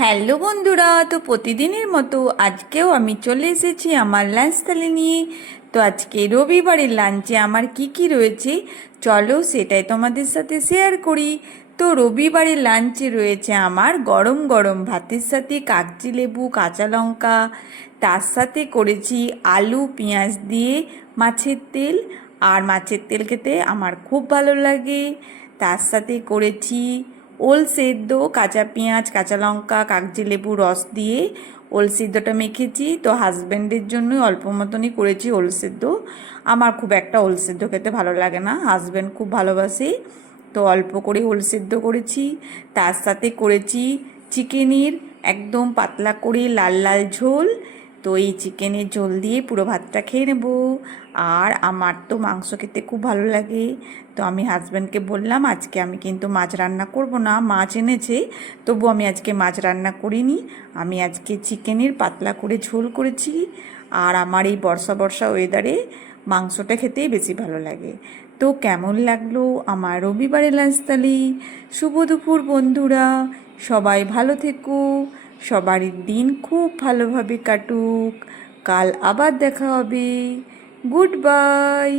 Hello বন্ধুরা, তো প্রতিদিনের মতো আজকেও আমি চলে এসেছি আমার লাঞ্চ থালি নিয়ে। তো আজকে রবিবারের লাঞ্চে আমার কি কি রয়েছে চলো সেটাই তোমাদের সাথে শেয়ার করি। তো রবিবারের লাঞ্চে রয়েছে আমার গরম গরম ভাতের সাথে কাগজি লেবু কাঁচা লঙ্কা, তার সাথে করেছি আলু পেঁয়াজ দিয়ে মাছের তেল। আর মাছের তেল খেতে আমার খুব ভালো লাগে। তার সাথে করেছি ওল সেদ্ধ, কাঁচা পেঁয়াজ কাঁচা লঙ্কা কাগজি লেবু রস দিয়ে ওল সিদ্ধটা মেখেছি। তো হাজব্যান্ডের জন্য অল্প মতনই করেছি ওল সেদ্ধ। আমার খুব একটা ওল সেদ্ধ খেতে ভালো লাগে না, হাজব্যান্ড খুব ভালোবাসে, তো অল্প করে ওল সেদ্ধ করেছি। তার সাথে করেছি চিকেনের একদম পাতলা করে লাল লাল ঝোল। তো এই চিকেনের ঝোল দিয়ে পুরো ভাতটা খেয়ে নেব। আর আমার তো মাংস খেতে খুব ভালো লাগে, তো আমি হাজব্যান্ডকে বললাম আজকে আমি কিন্তু মাছ রান্না করব না, মাছ এনেছে তবু আমি আজকে মাছ রান্না করিনি, আমি আজকে চিকেনের পাতলা করে ঝোল করেছি। আর আমার এই বর্ষা বর্ষা ওয়েদারে মাংসটা খেতেই বেশি ভালো লাগে। তো কেমন লাগলো আমার রবিবারের লাঞ্চ থালি? শুভ দুপুর বন্ধুরা, সবাই ভালো থেকো, সবারই দিন খুব ভালোভাবে কাটুক। কাল আবার দেখা হবে। Good bye.